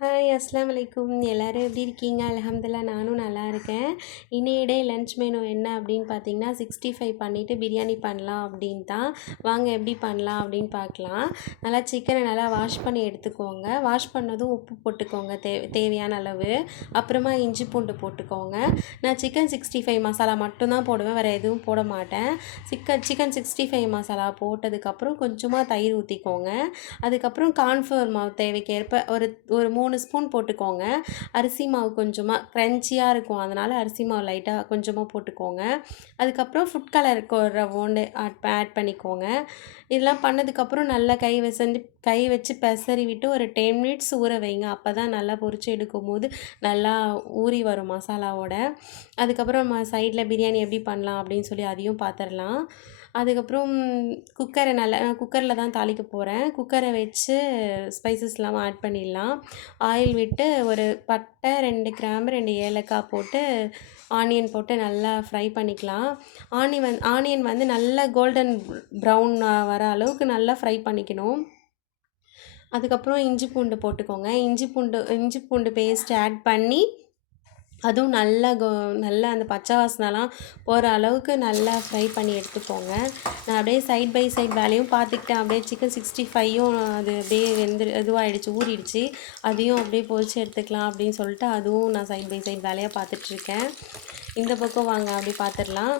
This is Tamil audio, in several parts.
ஹாய் அஸ்ஸலாமு அலைக்கும். எல்லோரும் எப்படி இருக்கீங்க? அல்ஹம்துலில்லாஹ் நானும் நல்லா இருக்கேன். இன்னைய டே லன்ச் மெனு என்ன அப்படின்னு பார்த்தீங்கன்னா 65 பண்ணிவிட்டு பிரியாணி பண்ணலாம் அப்படின்னு தான். வாங்க எப்படி பண்ணலாம் அப்படின்னு பார்க்கலாம். நல்லா சிக்கனை நல்லா வாஷ் பண்ணி எடுத்துக்கோங்க. வாஷ் பண்ணதும் உப்பு போட்டுக்கோங்க தேவையான அளவு. அப்புறமா இஞ்சி பூண்டு போட்டுக்கோங்க. நான் சிக்கன் 65 மசாலா மட்டும்தான் போடுவேன், வேறு எதுவும் போட மாட்டேன். சிக்கன் 65 மசாலா போட்டதுக்கப்புறம் கொஞ்சமாக தயிர் ஊற்றிக்கோங்க. அதுக்கப்புறம் கார்ன்ஃப்ளவர் மாவு தேவைக்கேற்ப ஒரு ஒரு 3 ஸ்பூன் போட்டுக்கோங்க. அரிசி மாவு கொஞ்சமாக க்ரன்ச்சியாக இருக்கும், அதனால் அரிசி மாவு லைட்டாக கொஞ்சமாக போட்டுக்கோங்க. அதுக்கப்புறம் ஃபுட் கலர் ரவோண்டு ஆட் பண்ணிக்கோங்க. இதெல்லாம் பண்ணதுக்கப்புறம் நல்லா கை வச்சு பெசறி விட்டு ஒரு 10 மினிட்ஸ் ஊற வைங்க. அப்போ தான் நல்லா பொரிச்சு எடுக்கும்போது நல்லா ஊறி வரும் மசாலாவோட. அதுக்கப்புறம் நம்ம சைடில் பிரியாணி எப்படி பண்ணலாம் அப்படின்னு சொல்லி அதையும் பார்த்துடலாம். அதுக்கப்புறம் குக்கரில் தான் தாளிக்க போகிறேன். குக்கரை வச்சு ஸ்பைசஸ்லாம் ஆட் பண்ணிடலாம். ஆயில் விட்டு ஒரு பட்டை, 2 கிராம்பு, 2 ஏலக்காய் போட்டு ஆனியன் போட்டு நல்லா ஃப்ரை பண்ணிக்கலாம். ஆனியன் வந்து நல்லா கோல்டன் ப்ரௌன் வர அளவுக்கு நல்லா ஃப்ரை பண்ணிக்கணும். அதுக்கப்புறம் இஞ்சி பூண்டு போட்டுக்கோங்க. இஞ்சி பூண்டு பேஸ்ட் ஆட் பண்ணி அதுவும் நல்லா அந்த பச்சை வாசனைலாம் போகிற அளவுக்கு நல்லா ஃப்ரை பண்ணி எடுத்துக்கோங்க. நான் அப்படியே சைட் பை சைட் வேலையும் பார்த்துக்கிட்டேன். அப்படியே சிக்கன் 65யும் அது அப்படியே இதுவாகிடுச்சு, ஊறிடுச்சு. அதையும் அப்படியே பொரிச்சு எடுத்துக்கலாம் அப்படின்னு சொல்லிட்டு அதுவும் நான் சைட் பை சைட் வேலையாக பார்த்துட்ருக்கேன். இந்த பக்கம் வாங்க அப்படி பார்த்துடலாம்.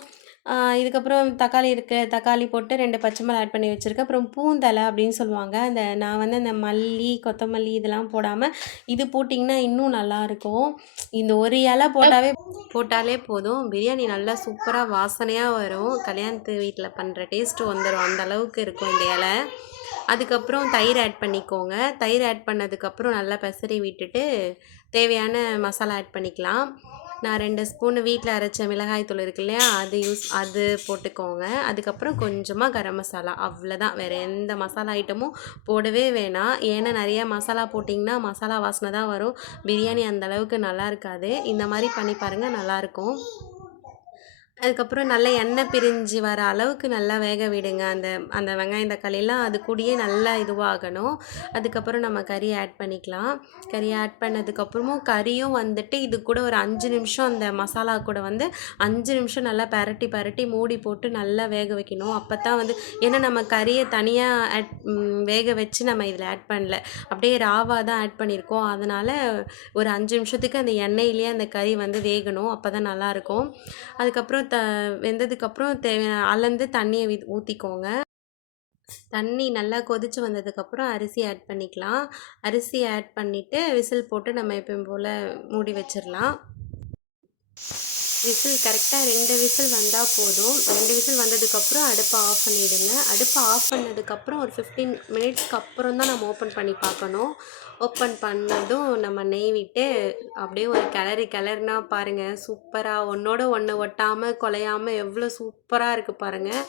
இதுக்கப்புறம் தக்காளி போட்டு 2 பச்சை மிளகாய் ஆட் பண்ணி வச்சுருக்கேன். அப்புறம் பூந்தலை அப்படின்னு சொல்லுவாங்க. நான் வந்து அந்த மல்லி, கொத்தமல்லி இதெல்லாம் போடாமல் இது போட்டிங்கன்னா இன்னும் நல்லாயிருக்கும். இந்த ஒரு இலை போட்டாலே போதும், பிரியாணி நல்லா சூப்பராக வாசனையாக வரும். கல்யாணத்து வீட்டில் பண்ணுற டேஸ்ட்டு வந்துடும், அந்த அளவுக்கு இருக்கும் இந்த இலை. அதுக்கப்புறம் தயிர் ஆட் பண்ணிக்கோங்க. தயிர் ஆட் பண்ணதுக்கப்புறம் நல்லா பெசரி விட்டுட்டு தேவையான மசாலா ஆட் பண்ணிக்கலாம். நான் 2 ஸ்பூன் வீட்டில் அரைச்ச மிளகாய் தூள் இருக்கு இல்லையா, அது போட்டுக்கோங்க. அதுக்கப்புறம் கொஞ்சமாக கரம் மசாலா, அவ்வளோதான். வேறு எந்த மசாலா ஐட்டமும் போடவே வேணாம். ஏன்னா நிறையா மசாலா போட்டிங்கன்னா மசாலா வாசனை தான் வரும். பிரியாணி அந்தளவுக்கு நல்லா இருக்காது. இந்த மாதிரி பண்ணி பாருங்கள், நல்லாயிருக்கும். அதுக்கப்புறம் நல்லா எண்ணெய் பிரிஞ்சு வர அளவுக்கு நல்லா வேக விடுங்க. அந்த வெங்காயம் தக்காளிலாம் அது கூடயே நல்லா இதுவாகணும். அதுக்கப்புறம் நம்ம கறி ஆட் பண்ணிக்கலாம். கறி ஆட் பண்ணதுக்கப்புறமும் கறியும் வந்துட்டு இது கூட ஒரு 5 நிமிஷம் அந்த மசாலா கூட வந்து 5 நிமிஷம் நல்லா பரட்டி மூடி போட்டு நல்லா வேக வைக்கணும். அப்போ தான் வந்து, ஏன்னா நம்ம கறியை தனியாக வேக வச்சு நம்ம இதில் ஆட் பண்ணல, அப்படியே ராவாக தான் ஆட் பண்ணியிருக்கோம். அதனால் ஒரு 5 நிமிஷத்துக்கு அந்த எண்ணெயிலேயே அந்த கறி வந்து வேகணும். அப்போ தான் நல்லாயிருக்கும். அதுக்கப்புறம் வெந்ததுக்கப்புறம் அளந்து தண்ணியை ஊற்றிக்கோங்க. தண்ணி நல்லா கொதித்து வந்ததுக்கப்புறம் அரிசி ஆட் பண்ணிக்கலாம். அரிசி ஆட் பண்ணிவிட்டு விசில் போட்டு நம்ம எப்பயும் போல் மூடி வச்சிடலாம். விசில் கரெக்டாக 2 விசில் வந்தால் போதும். 2 விசில் வந்ததுக்கப்புறம் அடுப்பை ஆஃப் பண்ணிவிடுங்க. அடுப்பை ஆஃப் பண்ணதுக்கப்புறம் ஒரு 15 மினிட்ஸ்க்கு அப்புறம் தான் நம்ம ஓப்பன் பண்ணி பார்க்கணும். ஓப்பன் பண்ணதும் நம்ம நெய் விட்டு அப்படியே ஒரு கிளறுனா பாருங்கள், சூப்பராக ஒன்றோட ஒன்று ஒட்டாமல் குலையாமல் எவ்வளோ சூப்பராக இருக்குது பாருங்கள்.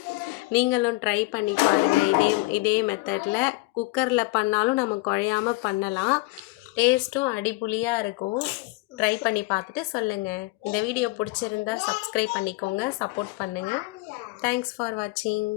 நீங்களும் ட்ரை பண்ணி பாருங்கள். இதே மெத்தடில் குக்கரில் பண்ணாலும் நம்ம குழையாமல் பண்ணலாம். டேஸ்ட்டும் அடிபொலியாக இருக்கும். ட்ரை பண்ணி பார்த்துட்டு சொல்லுங்கள். இந்த வீடியோ பிடிச்சிருந்தா சப்ஸ்கிரைப் பண்ணிக்கோங்க, சப்போர்ட் பண்ணுங்கள். தேங்க்ஸ் ஃபார் வாட்சிங்.